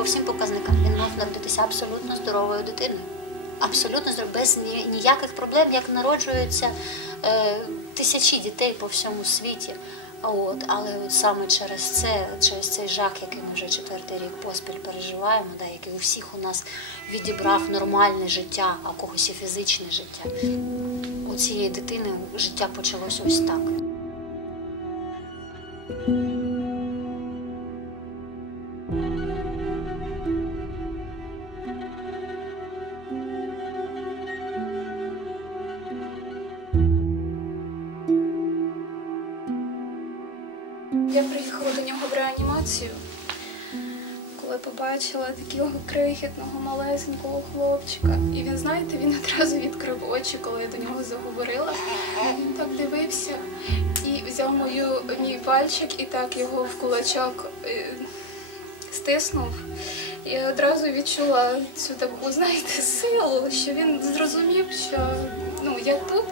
по всім показникам. Він мав народитися абсолютно здоровою дитиною. Абсолютно без ніяких проблем, як народжуються е, тисячі дітей по всьому світі. От, але от саме через це, через цей жах, який ми вже четвертий рік поспіль переживаємо, да, який у всіх у нас відібрав нормальне життя, а когось і фізичне життя. У цієї дитини життя почалось ось так. Я приїхала до нього в реанімацію, коли побачила такого крихітного, малесенького хлопчика. І він, знаєте, він одразу відкрив очі, коли я до нього заговорила. Він так дивився і взяв мою, мій пальчик і так його в кулачок е, стиснув. І одразу відчула цю таку, знаєте, силу, що він зрозумів, що ну, я тут.